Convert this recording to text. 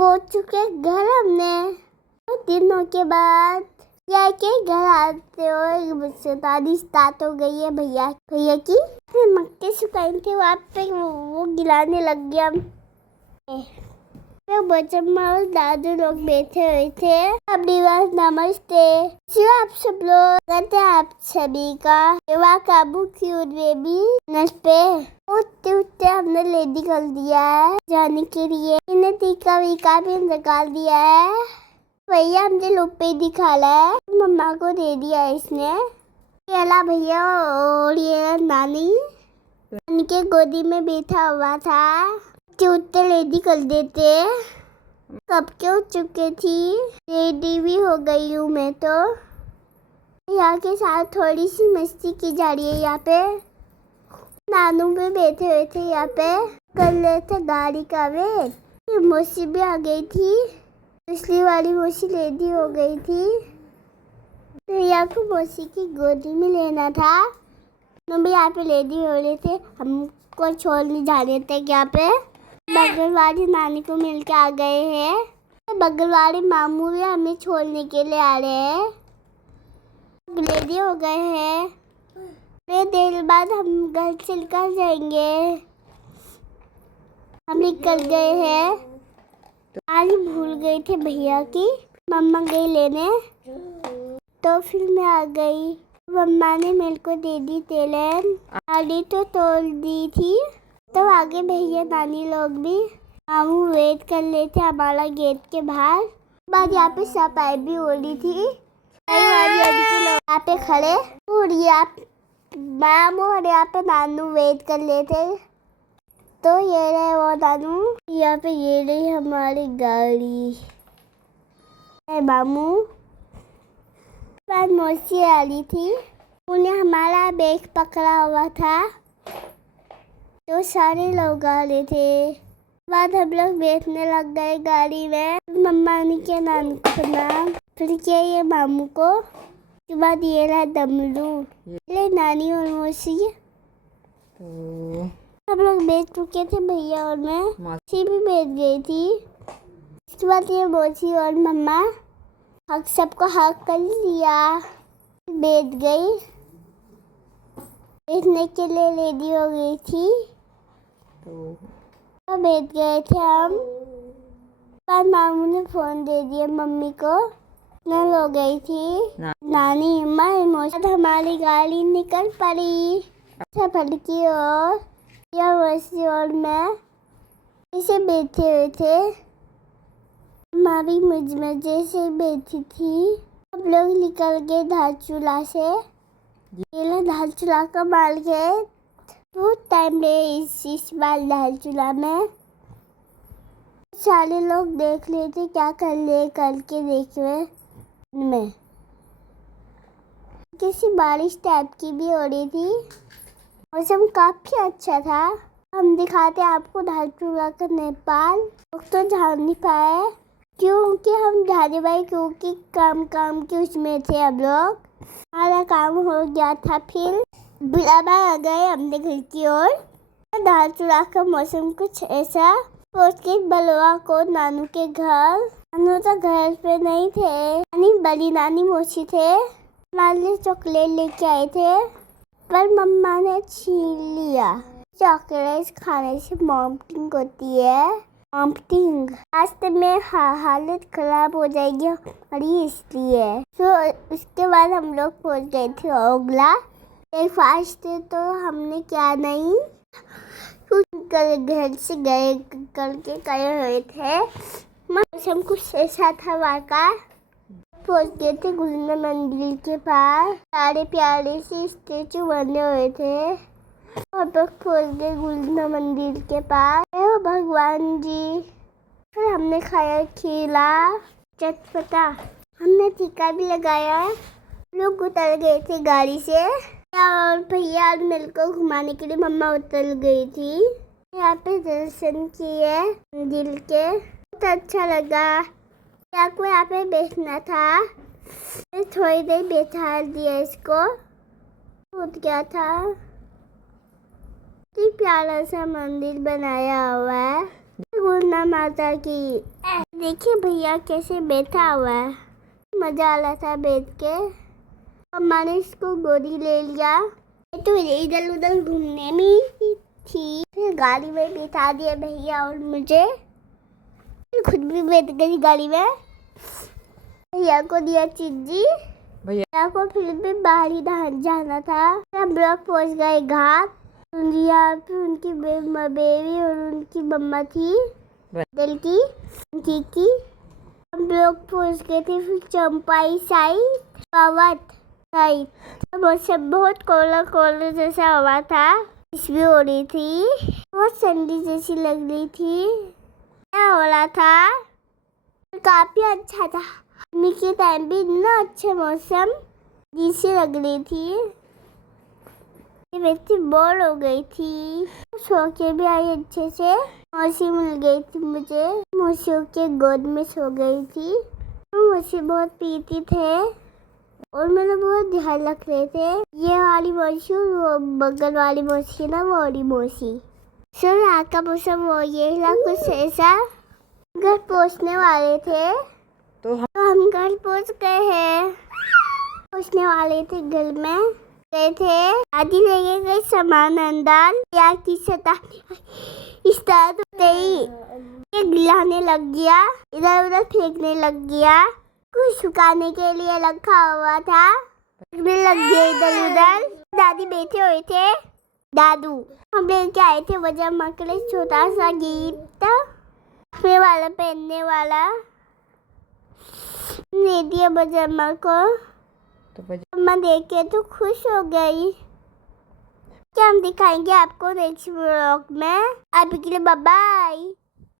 पहुंच चुके घर हमने। बहुत दिनों के बाद या के घर आते हो शैतानी स्टार्ट हो गई है भैया की। फिर मक्के सुखाए थे वहाँ पे वो गिलाने लग गया। तो बचम्मा और दादू लोग बैठे हुए थे। अपनी बात नमस्ते। आप सब लोग कहते हैं आप सभी का काबू क्यूट बेबी नमस्ते। उठते उठते हमने लेडी कर दिया है जाने के लिए। इन्हें टीका वीका भी निकाल दिया है। भैया हमने लुप्पे दिखाला है, मम्मा को दे दिया है इसने। केला भैया और ये नानी उनके गोदी में बैठा हुआ था। उठते लेडी कर देते। कब के उठ चुके थी, रेडी भी हो गई हूँ मैं तो। यहाँ के साथ थोड़ी सी मस्ती की जा रही है। यहाँ पे नानू भी बैठे हुए थे। यहाँ पे कर रहे थे गाड़ी का वेट। मौसी भी आ गई थी। पिछली वाली मौसी रेडी हो गई थी। तो यहाँ को मौसी की गोदी में लेना था। हम भी यहाँ पे रेडी हो रहे थे। हमको छोड़ने जा रहे थे। यहाँ पे बगल वाली नानी को मिलके आ गए हैं। बगल वाले मामू भी हमें छोड़ने के लिए आ रहे हैं। रेडी हो गए हैं। थोड़ी देर बाद हम घर से निकल जाएंगे। हम निकल गए हैं। आज भूल गए थे भैया की। मम्मा गई लेने तो फिर मैं आ गई। मम्मा ने मेरे को दे दी तेलन। आधी तो तोड़ दी थी। तो आगे भैया नानी लोग भी मामू वेट कर रहे थे हमारा गेट के बाहर। बाद यहाँ पे सफाई भी हो रही थी। यहाँ पे खड़े और मामू और यहाँ पे नानू वेट कर रहे थे। तो ये रहे वो नानू। यहाँ पे ये रही हमारी गाड़ी। मामू बाद मौसी आ रही थी। उन्हें हमारा बैग पकड़ा हुआ था। तो सारे लोग आ रहे थे। बाद हम लोग बैठने लग गए गाड़ी में। मम्मा ने क्या नानू को प्रणाम। फिर क्या ये मामू को। उसके बाद ये रहा दमरू। ले नानी और मौसी। हम लोग बैठ चुके थे भैया और मैं। मौसी भी बैठ गई थी। उसके बाद ये मौसी और मम्मा सबको हक कर लिया। बैठ गई। बैठने के लिए रेडी हो गई थी। तो बैठ गए थे हम। पर मामू ने फोन दे दिया मम्मी को। नल हो गई थी नानी अम्मा इमोशन। हमारी गाड़ी निकल पड़ी सफर की ओर। या वैसी और मैं इसे बैठे हुए थे। हमारी मजे से बैठी थी। हम लोग निकल गए धारचूला से। ये धारचूला का माल गए। बहुत टाइम रहे इस बार धारचूला में। सारे लोग देख रहे थे क्या कर ले करके देख रहे में। किसी बारिश टाइप की भी हो रही थी। मौसम काफी अच्छा था। हम दिखाते आपको धारचूला का नेपाल। लोग तो जा नहीं पाए क्योंकि हम जाने भाई क्योंकि काम के उसमें थे। अब लोग हमारा काम हो गया था। फिर बुलावा आ गए हमने घर की ओर। धारचूला का मौसम कुछ ऐसा। पहुंच के बलवा को नानू के घर। नानू तो घर पे नहीं थे। नानी बड़ी नानी मौसी थे। हमारे लिए चॉकलेट लेके आए थे पर मम्मा ने छीन लिया। चॉकलेट खाने से वॉमिटिंग होती है। वॉमिटिंग रास्ते में हालत खराब हो जाएगी हमारी इसलिए। तो उसके बाद हम लोग पहुंच गए थे ओगला। ब्रेकफास्ट तो हमने क्या नहीं घर से गए करके गए हुए थे। मौसम कुछ ऐसा था वहाँ का। पहुंच गए थे गुलना मंदिर के पास। सारे प्यारे से स्टेचू बने हुए थे। और पहुंच गए गुलना मंदिर के पास। भगवान जी। फिर हमने खाया खीला चटपटा। हमने टीका भी लगाया। लोग उतर गए थे गाड़ी से। और भैया मेरे को घुमाने के लिए मम्मा उतर गई थी। यहाँ पे दर्शन किए मंदिर के। बहुत अच्छा लगा। आपको यहाँ पे बैठना था। थोड़ी देर बैठा दिया इसको। उठ गया था। प्यारा सा मंदिर बनाया हुआ है गुलना माता की। देखिए भैया कैसे बैठा हुआ है, मजा आ रहा था बैठ के। अम्मा ने इसको गोदी ले लिया। तो इधर उधर घूमने में थी, फिर गाड़ी में बिठा दिया भैया और मुझे, खुद भी बैठ गई गाड़ी में। भैया को दिया चिज्जी, भैया को फिर भी बाहर ही जाना था। हम लोग पहुंच गए घाट। यहाँ पे उनकी बेबी और उनकी मम्मा थी दिल की। हम लोग पहुंच गए थे फिर चंपाई साइड, पावत साइड। मौसम बहुत कोल्ड जैसा हवा था, बारिश भी हो रही थी, बहुत ठंडी जैसी लग रही थी। क्या हो रहा था, काफी अच्छा था। गर्मी के टाइम भी इतना अच्छा मौसम जिसे लग रही थी। मैं बोर हो गई थी, सो के भी आई अच्छे से। मौसी मिल गई थी मुझे, मौसियों के गोद में सो गई थी। मौसी बहुत पीती थे और मैंने बहुत ध्यान रख रहे थे। ये वाली मौसी और वो बगल वाली मौसी ना, वो वाली मौसी। सो रात का मौसम हो ये कुछ ऐसा। घर पहुंचने वाले थे तो हम घर पहुंच गए हैं। पहुंचने वाले थे, घर में गए थे। दादी लेके गई सामान अंदर। प्यार की सताने स्टार्ट होते ही ये गिलाने लग गया, इधर उधर फेंकने लग गया। कुछ सुखाने के लिए रखा हुआ था, फेंकने लग गया इधर उधर। दादी बैठे हुए थे, दादू हम लेके आए थे वजह माँ के लिए छोटा सा गिफ्ट, वाला पहनने वाला दे दिया बजम्मा को। तो अम्मा देख के तो खुश हो गई। क्या हम दिखाएंगे आपको नेक्स्ट व्लॉग में। अभी के लिए बाय बाय।